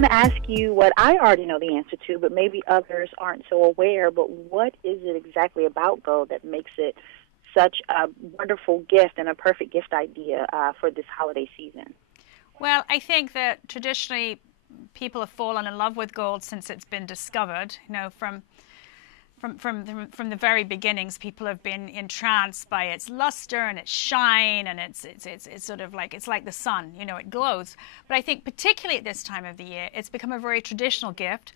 want to ask you what I already know the answer to, but maybe others aren't so aware. But what is it exactly about gold that makes it such a wonderful gift and a perfect gift idea for this holiday season? Well, I think that traditionally people have fallen in love with gold since it's been discovered. You know, from the very beginnings, people have been entranced by its luster and its shine, and it's sort of like, it's like the sun, you know, it glows. But I think particularly at this time of the year, it's become a very traditional gift.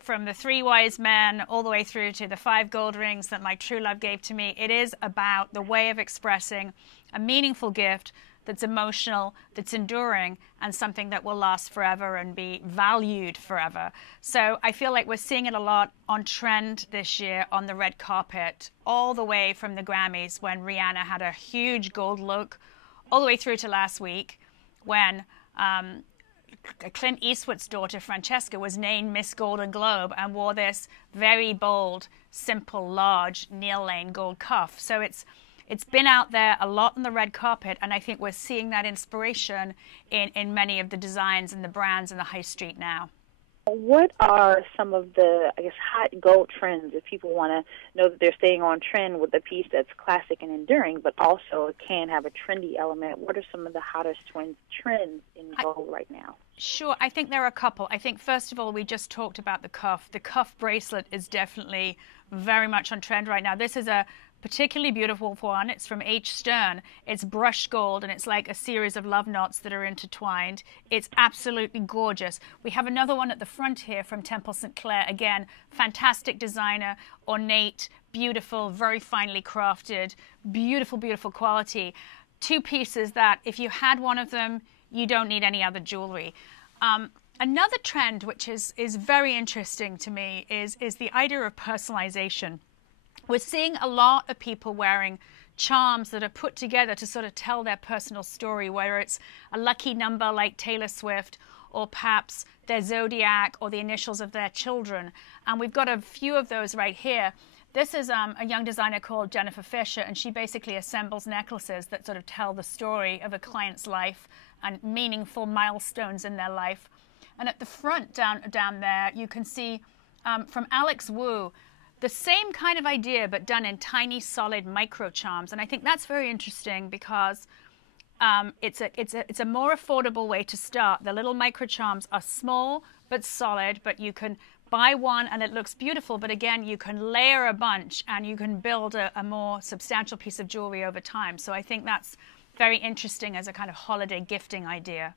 From the 3 wise men all the way through to the 5 gold rings that my true love gave to me, it is about the way of expressing a meaningful gift that's emotional, that's enduring, and something that will last forever and be valued forever. So I feel like we're seeing it a lot on trend this year on the red carpet, all the way from the Grammys when Rihanna had a huge gold look, all the way through to last week when Clint Eastwood's daughter, Francesca, was named Miss Golden Globe and wore this very bold, simple, large Neil Lane gold cuff. So it's been out there a lot on the red carpet, and I think we're seeing that inspiration in many of the designs and the brands in the high street now. What are some of the, I guess, hot gold trends if people want to know that they're staying on trend with a piece that's classic and enduring, but also it can have a trendy element? What are some of the hottest trends in gold right now? Sure, I think there are a couple. I think, first of all, we just talked about the cuff. The cuff bracelet is definitely very much on trend right now. This is a particularly beautiful one. It's from H. Stern. It's brushed gold, and it's like a series of love knots that are intertwined. It's absolutely gorgeous. We have another one at the front here from Temple St. Clair. Again, fantastic designer, ornate, beautiful, very finely crafted, beautiful, beautiful quality. 2 pieces that if you had one of them, you don't need any other jewelry. Another trend which is very interesting to me is the idea of personalization. We're seeing a lot of people wearing charms that are put together to sort of tell their personal story, whether it's a lucky number like Taylor Swift, or perhaps their zodiac or the initials of their children. And we've got a few of those right here. This is a young designer called Jennifer Fisher, and she basically assembles necklaces that sort of tell the story of a client's life and meaningful milestones in their life. And at the front down there, you can see from Alex Wu, the same kind of idea, but done in tiny, solid micro charms. And I think that's very interesting because it's a more affordable way to start. The little micro charms are small but solid, but you can buy one and it looks beautiful. But again, you can layer a bunch and you can build a more substantial piece of jewelry over time. So I think that's very interesting as a kind of holiday gifting idea.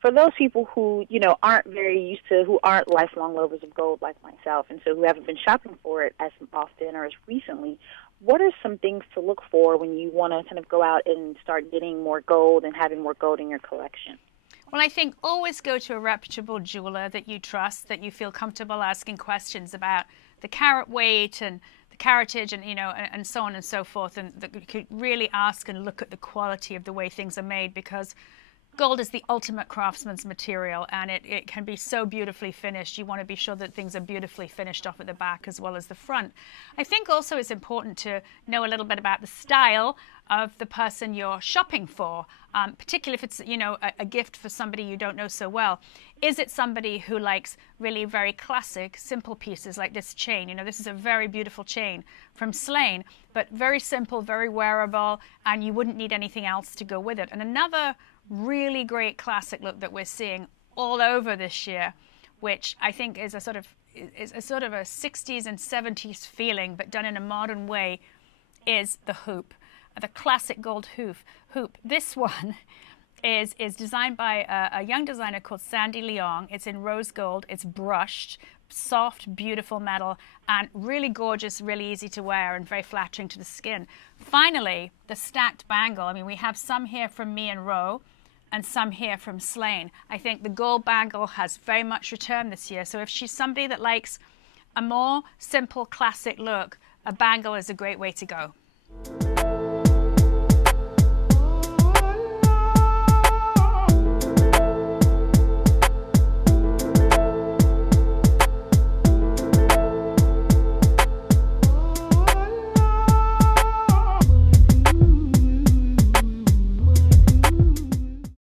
For those people who, you know, aren't very used to, who aren't lifelong lovers of gold like myself, and so who haven't been shopping for it as often or as recently, what are some things to look for when you want to kind of go out and start getting more gold and having more gold in your collection? Well, I think always go to a reputable jeweler that you trust, that you feel comfortable asking questions about the carat weight and the caratage and, you know, and so on and so forth, and that you could really ask and look at the quality of the way things are made, because gold is the ultimate craftsman's material, and it can be so beautifully finished. You want to be sure that things are beautifully finished off at the back as well as the front. I think also it's important to know a little bit about the style of the person you're shopping for, particularly if it's, you know, a gift for somebody you don't know so well. Is it somebody who likes really very classic, simple pieces like this chain? You know, this is a very beautiful chain from Slane, but very simple, very wearable, and you wouldn't need anything else to go with it. And another really great classic look that we're seeing all over this year, which I think is a sort of a 60s and 70s feeling, but done in a modern way, is the hoop, the classic gold hoop. This one is designed by a young designer called Sandy Leong. It's in rose gold. It's brushed, soft, beautiful metal, and really gorgeous, really easy to wear, and very flattering to the skin. Finally, the stacked bangle. I mean, we have some here from Me and Roe, and some here from Slane. I think the gold bangle has very much returned this year. So if she's somebody that likes a more simple, classic look, a bangle is a great way to go.